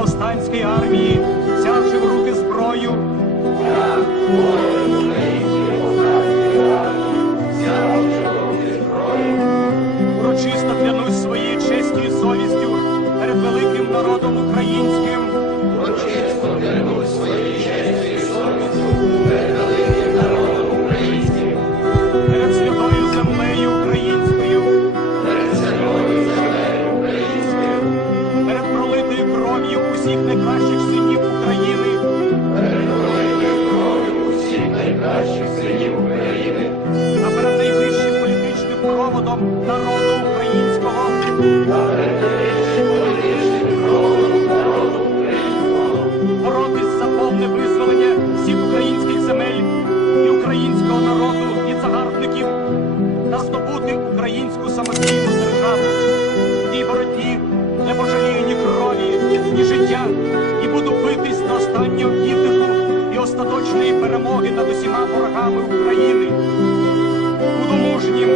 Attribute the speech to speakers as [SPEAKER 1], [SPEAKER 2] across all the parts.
[SPEAKER 1] повстанської армії, взявши в руки зброю, урочисто клянусь своєю честю і совістю перед великим народом українським. Перед кров'ю усіх найкращих синів України. А перед найвищим політичним проводом народу українського. Боротись за визволення всіх українських земель і українського народу від загарбників та здобути українську самостійну остаточної перемоги над усіма ворогами України. Буду мужнім,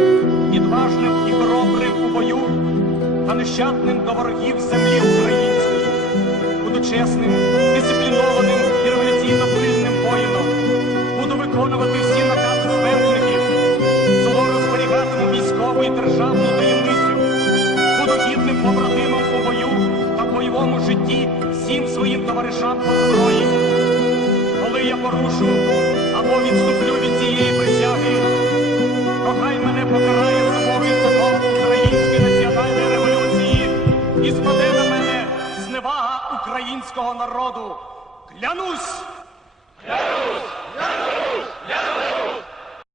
[SPEAKER 1] відважним і хоробрим у бою, та нещадним до ворогів землі української. Буду чесним, дисциплінованим і революційно пильним воїном. Буду виконувати всі накази зверхників, суворо зберігатиму військову і державну таємницю. Буду гідним побратимом у бою та в бойовому житті всім своїм товаришам по зброї. Я порушу або відступлю від цієї присяги, то хай мене покарає собою закон української національної революції і спаде на мене зневага українського народу. Клянусь! Клянусь!